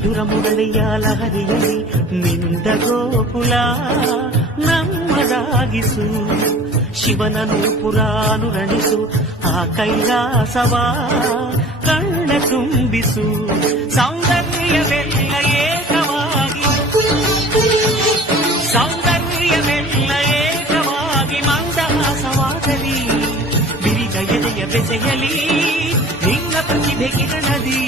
ಮಧುರ ಮುರಳಿಯ ಲಹರಿಯಲಿ ನಿಂದ ಗೋಕುಲ ನಮ್ಮದಾಗಿಸು ಶಿವನನು ಪುರಾನುರಣಿಸು ಆ ಕೈಲಾಸವ ಕಣ್ಣ ತುಂಬಿಸು ಸೌಂದರ್ಯವೆಲ್ಲ ಏಕವಾಗಿ ಸೌಂದರ್ಯವೆಲ್ಲ ಏಕವಾಗಿ ಮಂದಹಾಸವಾಗಲಿ ಬಿರಿದ ಎದೆಯ ಬೆಸೆಯಲಿ ನಿನ್ನ ಪ್ರತಿಭೆ ಕಿರಣದಿ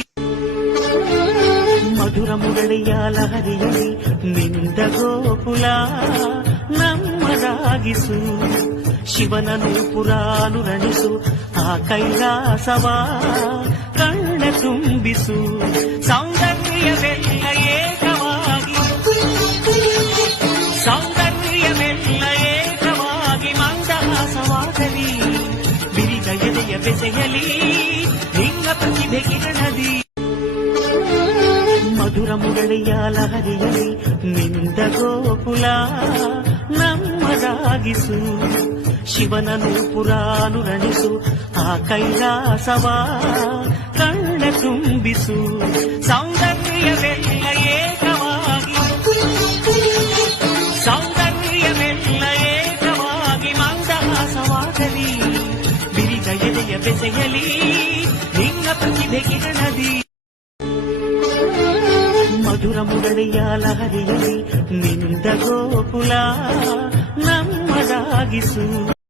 ಮಧುರ ಮುರಳಿಯ ಲಹರಿಯಲಿ ನಿಂದ ಗೋಕುಲ ನಮ್ಮದಾಗಿಸು ಶಿವನನು ಪುರಾನುರಣಿಸು ಆ ಕೈಲಾಸವ ಕಣ್ಣ ತುಂಬಿಸು ಸೌಂದರ್ಯವೆಲ್ಲ ಏಕವಾಗಿ ಸೌಂದರ್ಯವೆಲ್ಲ ಏಕವಾಗಿ ಮಂದಹಾಸವಾಗಲಿ ಬಿರಿದ ಎದೆಯ ಬೆಸೆಯಲಿ ನಿನ್ನ ಪ್ರತಿಭೆ ಕಿರಣದಿ ಮಧುರ ಮುರಳಿಯ ಲಹರಿಯಲಿ ನಿಂದ ಗೋಕುಲ ನಮ್ಮದಾಗಿಸು ಶಿವನನು ಪುರಾನುರಣಿಸು ಆ ಕೈಲಾಸವ ಕಣ್ಣ ತುಂಬಿಸು ಸೌಂದರ್ಯವೆಲ್ಲ ಏಕವಾಗಿ ಸೌಂದರ್ಯವೆಲ್ಲ ಏಕವಾಗಿ ಮಂದಹಾಸವಾಗಲಿ ಬಿರಿದ ಎದೆಯ ಬೆಸೆಯಲಿ ನಿನ್ನ ಪ್ರತಿಭೆ ಕಿರಣದಿ ಮಧುರ ಮುರಳಿಯ ಲಹರಿಯಲಿ ನಿಂದ ಗೋಕುಲ ನಮ್ಮದಾಗಿಸು